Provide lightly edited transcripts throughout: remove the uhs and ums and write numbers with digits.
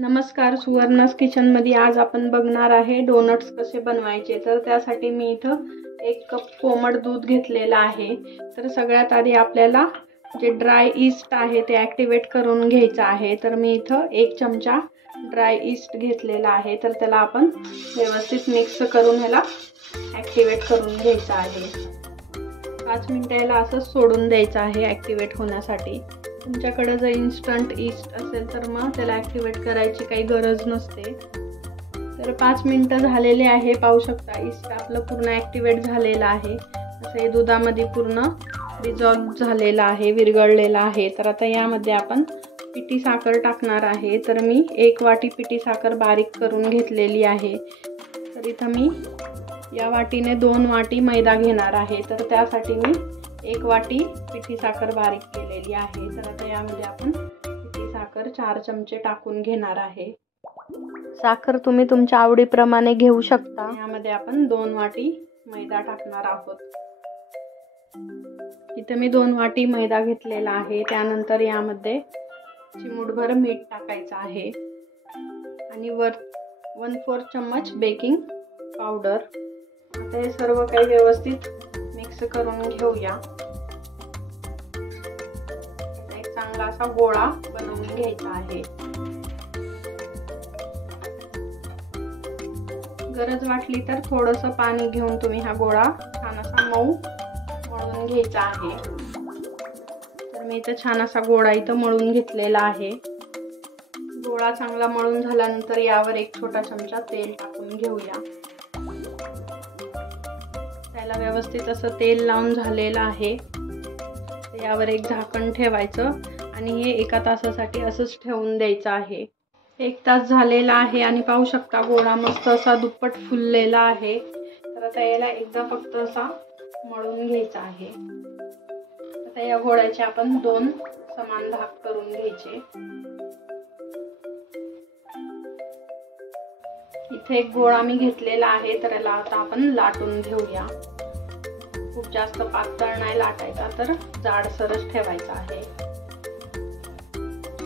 नमस्कार, सुवर्णास किचनमध्ये आज आपण बघणार आहे डोनट्स कसे बनवायचे। तर त्यासाठी मी इथं 1 कप कोमट दूध घेतलेला आहे। तर सगळ्यात आधी आपल्याला जे ड्राय ईस्ट आहे ते ॲक्टिवेट करून घ्यायचं आहे। तर मी इथं 1 चमचा ड्राय ईस्ट घेतलेला आहे। तर त्याला आपण व्यवस्थित मिक्स करून ह्याला ॲक्टिवेट करून घ्यायचं आहे। 5 मिनिटं याला असं सोडून द्यायचं आहे ॲक्टिवेट होण्यासाठी। तुमच्याकडे जर इन्स्टंट ईस्ट असेल तर मग त्याला ॲक्टिवेट करायची काही गरज नसते। तर 5 मिनिटं झालेले आहे, पाहू शकता ईस्ट आपलं पूर्ण ॲक्टिवेट झालेलं आहे। असं हे दुधामध्ये पूर्ण डिझॉल्व झालेलं आहे, विरघळलेलं आहे। तर आता यामध्ये आपण पिठी साखर टाकणार आहे। तर मी 1 वाटी पिठी साखर बारीक करून घेतलेली आहे। तर इथं मी या वाटीने 2 वाटी मैदा घेणार आहे। तर त्यासाठी मी 1 वाटी पिठी साखर बारीक केलेली आहे। तर आता यामध्ये आपण पिठी साखर 4 चमचे टाकून घेणार आहे। साखर तुम्ही तुमच्या आवडीप्रमाणे घेऊ शकता। यामध्ये आपण 2 वाटी मैदा टाकणार आहोत। इथे मी 2 वाटी मैदा घेतलेला आहे। त्यानंतर यामध्ये चिमूटभर मीठ टाकायचं आहे आणि 1/4 चम्मच बेकिंग पावडर। आता हे सर्व काही व्यवस्थित मिक्स करून घेऊया। एक चांगला असा गोळा बनवून घ्यायचा आहे। गरज वाटली तर थोडंसं पाणी घेऊन तुम्ही हा गोळा छान असा मऊ मळून घ्यायचा आहे। तर मी इथं छान असा गोळा इथं मळून घेतलेला आहे। गोळा चांगला मळून झाल्यानंतर यावर 1 छोटा चमचा तेल टाकून घेऊया। त्याला व्यवस्थित असं तेल लावून झालेलं आहे। यावर एक झाकण ठेवायचं आणि हे 1 तासासाठी असंच ठेवून द्यायचं आहे। 1 तास झालेला आहे आणि पाहू शकता गोळा मस्त असा दुप्पट फुललेला आहे। तर आता याला एकदा फक्त असा मळून घ्यायचा आहे। आता या गोळ्याचे आपण 2 समान भाग करून घ्यायचे। इथे एक गोळा मी घेतलेला आहे। तर याला आता आपण लाटून घेऊया। खूप जास्त पातळ नाही लाटायचा, तर जाडसरच ठेवायचा आहे।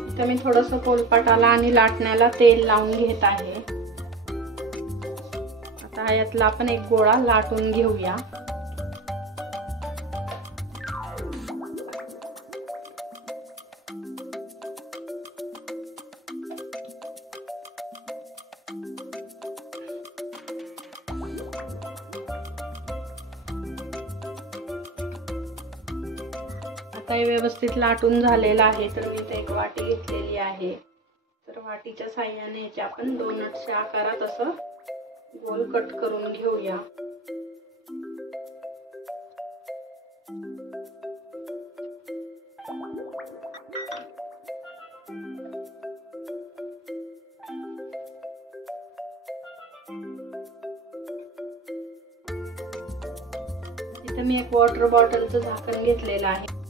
इथे मी थोडंसं पोलपाटाला आणि लाटण्याला तेल लावून घेत आहे। आता यातला आपण एक गोळा लाटून घेऊया। आता हे व्यवस्थित लाटून झालेलं आहे। तर मी इथे 1 वाटी घेतलेली आहे। तर वाटीच्या साहाय्याने याचे आपण डोनट्सच्या आकारात असं गोल कट करून घेऊया। इथे मी 1 वॉटर बॉटलचं झाकण घेतलेलं आहे।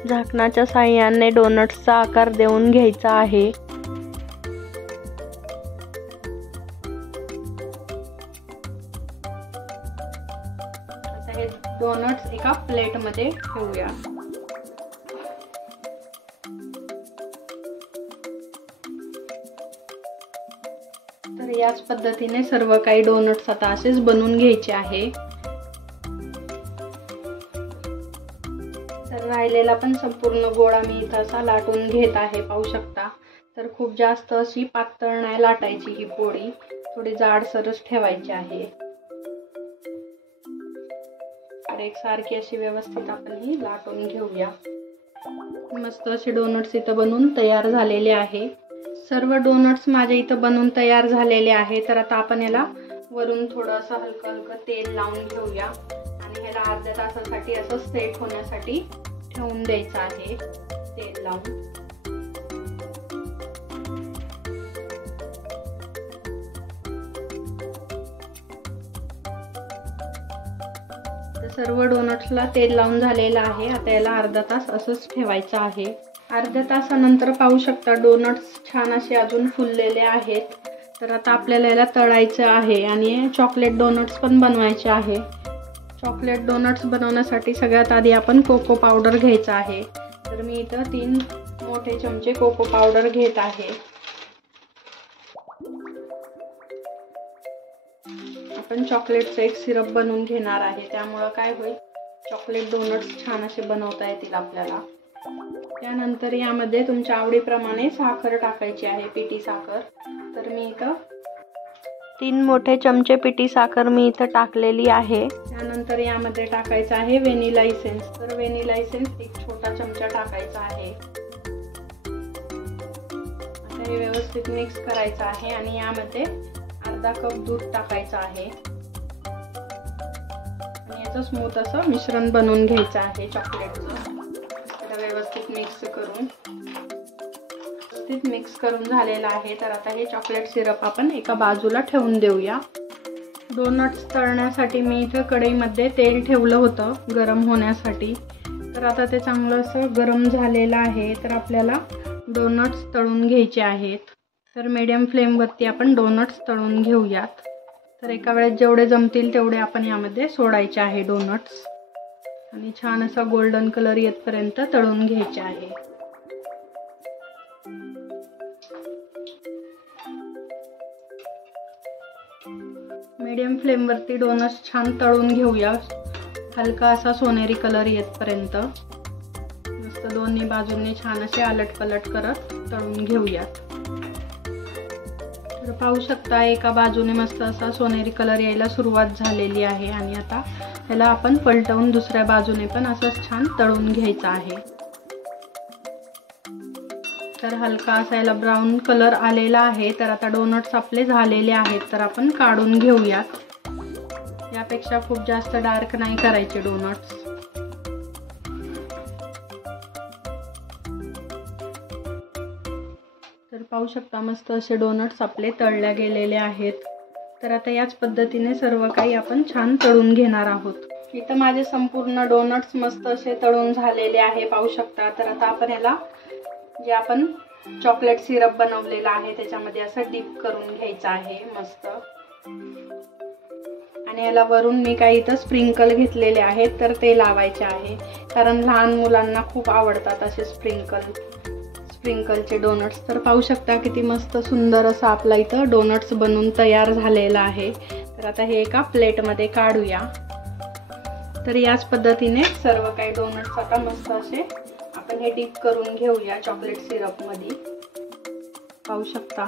झाकणाच्या साहाय्याने डोनट्सचा आकार देऊन घ्यायचा आहे। आता हे डोनट्स एका प्लेटमध्ये ठेवूया। तर याच पद्धतीने सर्व काही डोनट्स आता असेच बनवून घ्यायचे आहे। तर राहिलेला पण संपूर्ण गोळा मी इथं असा लाटून घेत आहे, पाहू शकता। तर खूप जास्त अशी पातळ नाही लाटायची ही पोळी, थोडी जाडसरच ठेवायची आहे। तर एकसारखी अशी व्यवस्थित आपण ही लाटून घेऊया। मस्त असे डोनट्स इथं बनवून तयार झालेले आहे। सर्व डोनट्स माझे इथं बनवून तयार झालेले आहे। तर आता आपण याला वरून थोडंसं हलकं तेल लावून घेऊया आणि ह्याला अर्ध्या तासासाठी असं सेट होण्यासाठी ठेवून द्यायचं आहे तेल लावून। तर सर्व डोनट्सला तेल लावून झालेलं आहे। आता याला अर्धा तास असंच ठेवायचं आहे। अर्ध्या तासानंतर पाहू शकता डोनट्स छान असे अजून फुललेले आहेत। तर आता आपल्याला याला तळायचं आहे आणि चॉकलेट डोनट्स पण बनवायचे आहे। चॉकलेट डोनट्स बनवण्यासाठी सगळ्यात आधी आपण कोको पावडर घ्यायचा आहे। तर मी इथं 3 मोठे चमचे कोको पावडर घेत आहे। आपण चॉकलेटचं एक सिरप बनवून घेणार आहे, त्यामुळं काय होईल, चॉकलेट डोनट्स छान असे बनवता येतील आपल्याला. त्यानंतर यामध्ये तुमच्या आवडीप्रमाणे साखर टाकायची आहे, पिठी साखर. तर मी इथं 3 मोठे चमचे पिठी साखर मी इथं टाकलेली आहे. त्यानंतर यामध्ये टाकायचं आहे व्हॅनिला इसेन्स. तर व्हॅनिला इसेन्स 1 छोटा चमचा टाकायचा आहे. आता हे व्यवस्थित मिक्स करायचं आहे आणि यामध्ये अर्धा कप दूध टाकायचं आहे आणि याचं स्मूथ असं मिश्रण बनवून घ्यायचं आहे चॉकलेटचं. व्यवस्थित मिक्स करून झालेला आहे. तर आता हे चॉकलेट सिरप आपण एका बाजूला ठेवून देऊया. डोनट्स तळण्यासाठी मी इथं कढईमध्ये तेल ठेवलं होतं गरम होण्यासाठी. तर आता ते चांगलं असं गरम झालेलं आहे. तर आपल्याला डोनट्स तळून घ्यायचे आहेत. तर मीडियम फ्लेमवरती आपण डोनट्स तळून घेऊयात. तर एका वेळेस जेवढे जमतील तेवढे आपण यामध्ये सोडायचे आहे डोनट्स आणि छान असा गोल्डन कलर येतपर्यंत तळून घ्यायचे आहे. मीडियम फ्लेमवरती डोनट्स छान तळून घेऊया, हलका असा सोनेरी कलर येतपर्यंत. मस्त दोन्ही बाजूंनी छान असे आलट पलट करत तळून घेऊयात. तर पाहू शकता एका बाजूने मस्त असा सोनेरी कलर यायला सुरुवात झालेली आहे आणि आता ह्याला आपण पलटवून दुसऱ्या बाजूने पण असंच छान तळून घ्यायचं आहे. तर हलका असा याला ब्राऊन कलर आलेला आहे. तर आता डोनट्स आपले झालेले आहेत, तर आपण काढून घेऊयात. यापेक्षा खूप जास्त डार्क नाही करायचे डोनट्स. तर पाहू शकता मस्त असे डोनट्स आपले तळल्या गेलेले आहेत. तर आता याच पद्धतीने सर्व काही आपण छान तळून घेणार आहोत. इथं माझे संपूर्ण डोनट्स मस्त असे तळून झालेले आहे, पाहू शकता. तर आता आपण याला जे आपण चॉकलेट सिरप बनवलेला आहे त्याच्यामध्ये असं डीप करून घ्यायचं आहे मस्त. आणि याला वरून मी काही इथं स्प्रिंकल घेतलेले आहेत, तर ते लावायचे आहे, कारण लहान मुलांना खूप आवडतात असे स्प्रिंकलचे डोनट्स. तर पाहू शकता किती मस्त सुंदर असं आपला इथं डोनट्स बनवून तयार झालेला आहे. तर आता हे एका प्लेटमध्ये काढूया. तर याच पद्धतीने सर्व काही डोनट्स आता मस्त असे आपण हे डीप करून घेऊया चॉकलेट सिरप मध्ये, पाहू शकता.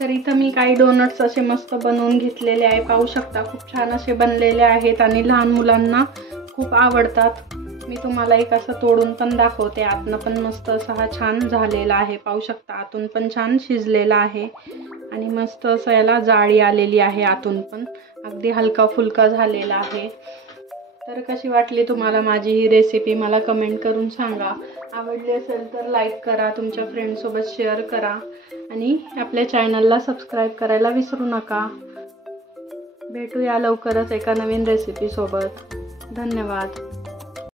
तर इथं मी काही डोनट्स असे मस्त बनवून घेतलेले आहे, पाहू शकता. खूप छान असे बनलेले आहेत आणि लहान मुलांना खूप आवडतात. मी तुम्हाला एक असं तोडून पण दाखवते. आतनं पण मस्त असा हा छान झालेला आहे, पाहू शकता. आतून पण छान शिजलेला आहे आणि मस्त असं याला जाळी आलेली आहे आतून पण, अगदी हलका फुलका झालेला आहे. तर कशी वाटली तुम्हाला माझी ही रेसिपी मला कमेंट करून सांगा. आवडली असेल तर लाईक करा, तुमच्या फ्रेंड्ससोबत शेअर करा आणि आपल्या चॅनलला सबस्क्राईब करायला विसरू नका. भेटूया लवकरच एका नवीन रेसिपीसोबत. धन्यवाद.